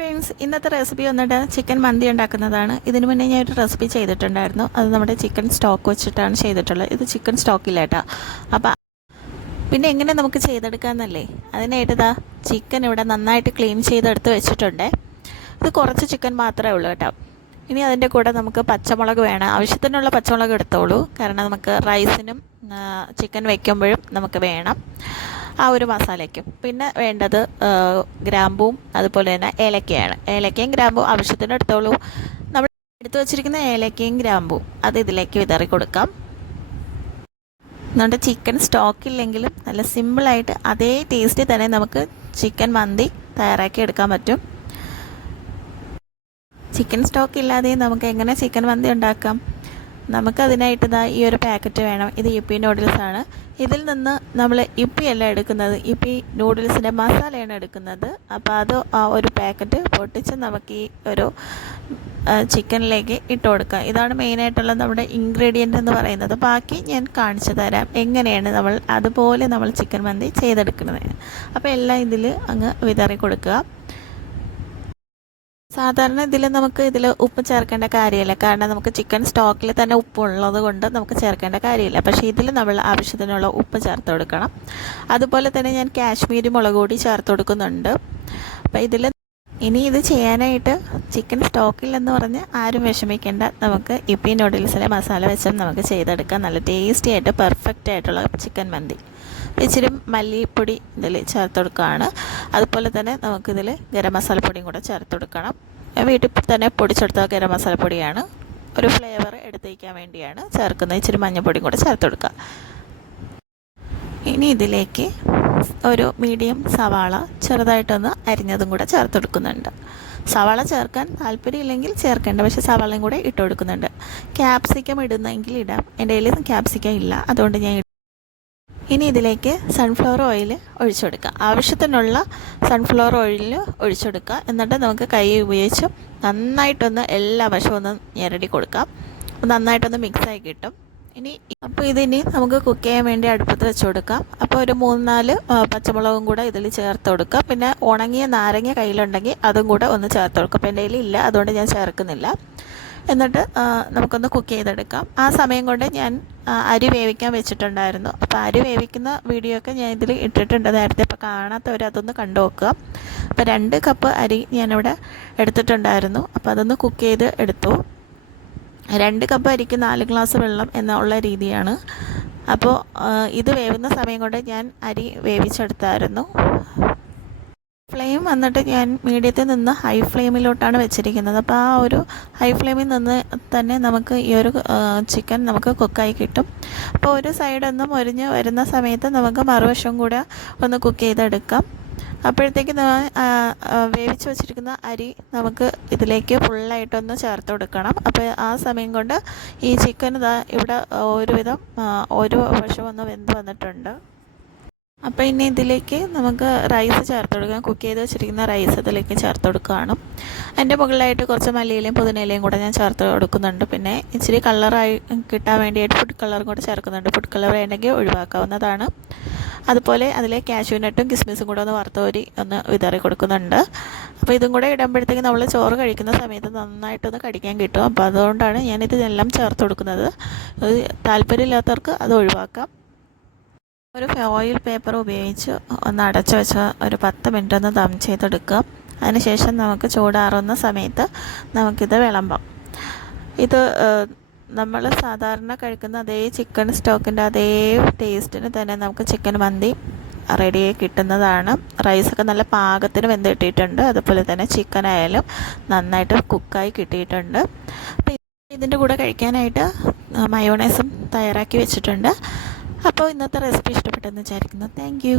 Friends, ഇന്നത്തെ recipe വന്നിട്ട് chicken മന്തി ഉണ്ടാക്കുന്നതാണ്. ഇതിനു മുന്നേ ഞാൻ ഒരു റെസിപ്പി ചെയ്തിട്ടുണ്ടായിരുന്നു. അത് നമ്മുടെ ചിക്കൻ സ്റ്റോക്ക് വെച്ചിട്ടാണ് ചെയ്തിട്ടുള്ളത്. ഇത് ചിക്കൻ സ്റ്റോക്കില്ല കേട്ടോ. അപ്പം പിന്നെ എങ്ങനെ നമുക്ക് ചെയ്തെടുക്കാമെന്നല്ലേ, അതിനായിട്ടിതാ ചിക്കൻ ഇവിടെ നന്നായിട്ട് ക്ലീൻ ചെയ്തെടുത്ത് വെച്ചിട്ടുണ്ട്. ഇത് കുറച്ച് ചിക്കൻ മാത്രമേ ഉള്ളൂ കേട്ടോ. ഇനി അതിൻ്റെ കൂടെ നമുക്ക് പച്ചമുളക് വേണം. ആവശ്യത്തിനുള്ള പച്ചമുളക് എടുത്തോളൂ, കാരണം നമുക്ക് റൈസിനും ചിക്കൻ വയ്ക്കുമ്പോഴും നമുക്ക് വേണം ആ ഒരു മസാലയ്ക്കും. പിന്നെ വേണ്ടത് ഗ്രാമ്പൂവും അതുപോലെ തന്നെ ഏലക്കയാണ്. ഏലക്കയും ഗ്രാമ്പൂ ആവശ്യത്തിന് എടുത്തോളൂ. നമ്മൾ എടുത്തു വച്ചിരിക്കുന്ന ഏലക്കയും ഗ്രാമ്പൂവും അത് ഇതിലേക്ക് വിതറി കൊടുക്കാം. നമ്മുടെ ചിക്കൻ സ്റ്റോക്കില്ലെങ്കിലും നല്ല സിമ്പിളായിട്ട് അതേ ടേസ്റ്റിൽ തന്നെ നമുക്ക് ചിക്കൻ മന്തി തയ്യാറാക്കി എടുക്കാൻ പറ്റും. ചിക്കൻ സ്റ്റോക്ക് ഇല്ലാതെ നമുക്ക് എങ്ങനെ ചിക്കൻ മന്തി ഉണ്ടാക്കാം? നമുക്കതിനായിട്ട് ഈ ഒരു പാക്കറ്റ് വേണം. ഇത് യിപ്പി നൂഡിൽസാണ്. ഇതിൽ നിന്ന് നമ്മൾ യിപ്പിയല്ല എടുക്കുന്നത്, യിപ്പി നൂഡിൽസിൻ്റെ മസാലയാണ് എടുക്കുന്നത്. അപ്പോൾ അത് ആ ഒരു പാക്കറ്റ് പൊട്ടിച്ച് നമുക്ക് ഈ ഒരു ചിക്കനിലേക്ക് ഇട്ട് കൊടുക്കാം. ഇതാണ് മെയിനായിട്ടുള്ള നമ്മുടെ ഇൻഗ്രീഡിയൻ്റ് എന്ന് പറയുന്നത്. ബാക്കി ഞാൻ കാണിച്ചു തരാം എങ്ങനെയാണ് അതുപോലെ നമ്മൾ ചിക്കൻ മന്തി ചെയ്തെടുക്കുന്നത്. അപ്പോൾ എല്ലാം ഇതിൽ അങ്ങ് വിതറി കൊടുക്കുക. സാധാരണ നമുക്ക് ഇതിൽ ഉപ്പ് ചേർക്കേണ്ട കാര്യമില്ല, കാരണം നമുക്ക് ചിക്കൻ സ്റ്റോക്കിൽ തന്നെ ഉപ്പുള്ളത് കൊണ്ട് നമുക്ക് ചേർക്കേണ്ട കാര്യമില്ല. പക്ഷേ ഇതിൽ നമ്മൾ ആവശ്യത്തിനുള്ള ഉപ്പ് ചേർത്ത് കൊടുക്കണം. അതുപോലെ തന്നെ ഞാൻ കാശ്മീരി മുളക് പൊടി ചേർത്ത് കൊടുക്കുന്നുണ്ട്. അപ്പോൾ ഇനി ഇത് ചെയ്യാനായിട്ട് ചിക്കൻ സ്റ്റോക്കില്ലെന്ന് പറഞ്ഞ് ആരും വിഷമിക്കേണ്ട. നമുക്ക് യിപ്പി നൂഡിൽസിലെ മസാല വെച്ചും നമുക്ക് ചെയ്തെടുക്കാം. നല്ല ടേസ്റ്റി ആയിട്ട് പെർഫെക്റ്റ് ആയിട്ടുള്ള ചിക്കൻ മന്തി. ഇച്ചിരി മല്ലിപ്പൊടി ഇതിൽ ചേർത്ത് കൊടുക്കുകയാണ്. അതുപോലെ തന്നെ നമുക്കിതിൽ ഗരം മസാലപ്പൊടിയും കൂടെ ചേർത്ത് കൊടുക്കണം. വീട്ടിൽ തന്നെ പൊടിച്ചെടുത്ത ഗരം മസാലപ്പൊടിയാണ്. ഒരു ഫ്ലേവർ എടുത്തേക്കാൻ വേണ്ടിയാണ് ചേർക്കുന്നത്. ഇച്ചിരി മഞ്ഞൾപ്പൊടിയും കൂടെ ചേർത്ത് കൊടുക്കുക. ഇനി ഇതിലേക്ക് ഒരു മീഡിയം സവാള ചെറുതായിട്ടൊന്ന് അരിഞ്ഞതും കൂടെ ചേർത്ത് കൊടുക്കുന്നുണ്ട്. സവാള ചേർക്കാൻ താല്പര്യമില്ലെങ്കിൽ ചേർക്കേണ്ട, പക്ഷേ സവാളയും കൂടെ ഇട്ട് കൊടുക്കുന്നുണ്ട്. ക്യാപ്സിക്കം ഇടുന്നെങ്കിൽ ഇടാം. എൻ്റെ കയ്യിൽ ക്യാപ്സിക്കം ഇല്ല, അതുകൊണ്ട് ഞാൻ ഇനി ഇതിലേക്ക് സൺഫ്ലവർ ഓയിൽ ഒഴിച്ചു കൊടുക്കുക. ആവശ്യത്തിനുള്ള സൺഫ്ലവർ ഓയിൽ ഒഴിച്ചു കൊടുക്കുക. എന്നിട്ട് നമുക്ക് കൈ ഉപയോഗിച്ച് നന്നായിട്ടൊന്ന് എല്ലാ വശവും ഒന്ന് ഞെരടി കൊടുക്കാം. നന്നായിട്ടൊന്ന് മിക്സായി കിട്ടും. ഇതിനി നമുക്ക് കുക്ക് ചെയ്യാൻ വേണ്ടി അടുപ്പത്ത് വെച്ച് കൊടുക്കാം. അപ്പോൾ ഒരു 3-4 പച്ചമുളകും കൂടെ ഇതിൽ ചേർത്ത് കൊടുക്കുക. പിന്നെ ഉണങ്ങിയ നാരങ്ങ കയ്യിലുണ്ടെങ്കിൽ അതും കൂടെ ഒന്ന് ചേർത്ത് കൊടുക്കുക. അപ്പോൾ എൻ്റെ കയ്യിലില്ല, അതുകൊണ്ട് ഞാൻ ചേർക്കുന്നില്ല. എന്നിട്ട് നമുക്കൊന്ന് കുക്ക് ചെയ്തെടുക്കാം. ആ സമയം കൊണ്ട് ഞാൻ അരി വേവിക്കാൻ വെച്ചിട്ടുണ്ടായിരുന്നു. അപ്പോൾ അരി വേവിക്കുന്ന വീഡിയോ ഒക്കെ ഞാൻ ഇതിൽ ഇട്ടിട്ടുണ്ട് നേരത്തെ. അപ്പോൾ കാണാത്തവർ അതൊന്ന് കണ്ടു നോക്കുക. അപ്പോൾ 2 കപ്പ് അരി ഞാനിവിടെ എടുത്തിട്ടുണ്ടായിരുന്നു. അപ്പോൾ അതൊന്ന് കുക്ക് ചെയ്ത് എടുത്തു. 2 കപ്പ് അരിക്ക് 4 ഗ്ലാസ് വെള്ളം എന്നുള്ള രീതിയാണ്. അപ്പോൾ ഇത് വേവുന്ന സമയം കൊണ്ട് ഞാൻ അരി വേവിച്ചെടുത്തായിരുന്നു. ഫ്ലെയിം വന്നിട്ട് ഞാൻ മീഡിയത്തിൽ നിന്ന് ഹൈ ഫ്ലെയിമിലോട്ടാണ് വെച്ചിരിക്കുന്നത്. അപ്പോൾ ആ ഒരു ഹൈ ഫ്ലെയിമിൽ നിന്ന് തന്നെ നമുക്ക് ഈ ഒരു ചിക്കൻ നമുക്ക് കുക്കായി കിട്ടും. അപ്പോൾ ഒരു സൈഡൊന്ന് മൊരിഞ്ഞ് വരുന്ന സമയത്ത് നമുക്ക് മറുവശം കൂടെ ഒന്ന് കുക്ക് ചെയ്തെടുക്കാം. അപ്പോഴത്തേക്ക് വേവിച്ച് വെച്ചിരിക്കുന്ന അരി നമുക്ക് ഇതിലേക്ക് ഫുള്ളായിട്ടൊന്ന് ചേർത്ത് കൊടുക്കണം. അപ്പോൾ ആ സമയം കൊണ്ട് ഈ ചിക്കൻ ഇവിടെ ഒരുവിധം ഒരു വശം ഒന്ന് വെന്ത് വന്നിട്ടുണ്ട്. അപ്പോൾ ഇനി ഇതിലേക്ക് നമുക്ക് റൈസ് ചേർത്ത് കൊടുക്കാം. കുക്ക് ചെയ്ത് വെച്ചിരിക്കുന്ന റൈസ് ഇതിലേക്ക് ചേർത്ത് കൊടുക്കുകയാണ്. അതിൻ്റെ മുകളിലായിട്ട് കുറച്ച് മല്ലിയിലയും പുതിനയിലയും കൂടെ ഞാൻ ചേർത്ത് കൊടുക്കുന്നുണ്ട്. പിന്നെ ഇച്ചിരി കളറായി കിട്ടാൻ വേണ്ടിയിട്ട് ഫുഡ് കളറും കൂടെ ചേർക്കുന്നുണ്ട്. ഫുഡ് കളർ വേണമെങ്കിൽ ഒഴിവാക്കാവുന്നതാണ്. അതുപോലെ അതിലെ കാഷ്യൂനട്ടും കിസ്മിസും കൂടെ ഒന്ന് വറുത്തോരി ഒന്ന് വിതറി കൊടുക്കുന്നുണ്ട്. അപ്പോൾ ഇതും കൂടെ ഇടുമ്പോഴത്തേക്ക് നമ്മൾ ചോറ് കഴിക്കുന്ന സമയത്ത് നന്നായിട്ടൊന്ന് കടിക്കാൻ കിട്ടും. അപ്പോൾ അതുകൊണ്ടാണ് ഞാനിതെല്ലാം ചേർത്ത് കൊടുക്കുന്നത്. താല്പര്യമില്ലാത്തവർക്ക് അത് ഒഴിവാക്കാം. ഒരു ഫോയിൽ പേപ്പർ ഉപയോഗിച്ച് ഒന്ന് അടച്ചു വെച്ച് ഒരു 10 മിനിറ്റ് ഒന്ന് ദം ചെയ്തെടുക്കുക. അതിനുശേഷം നമുക്ക് ചൂടാറുന്ന സമയത്ത് നമുക്കിത് വിളമ്പാം. ഇത് നമ്മൾ സാധാരണ കഴിക്കുന്ന അതേ ചിക്കൻ സ്റ്റോക്കിൻ്റെ അതേ ടേസ്റ്റിന് തന്നെ നമുക്ക് ചിക്കൻ മന്തി റെഡിയായി കിട്ടുന്നതാണ്. റൈസൊക്കെ നല്ല പാകത്തിന് വെന്ത് കിട്ടിയിട്ടുണ്ട്. അതുപോലെ തന്നെ ചിക്കൻ ആയാലും നന്നായിട്ട് കുക്കായി കിട്ടിയിട്ടുണ്ട്. അപ്പോൾ ഇതിൻ്റെ കൂടെ കഴിക്കാനായിട്ട് മയോണൈസും തയ്യാറാക്കി വെച്ചിട്ടുണ്ട്. അപ്പോൾ ഇന്നത്തെ റെസിപ്പി ഇഷ്ടപ്പെട്ടെന്ന് വിചാരിക്കുന്നു. Thank you.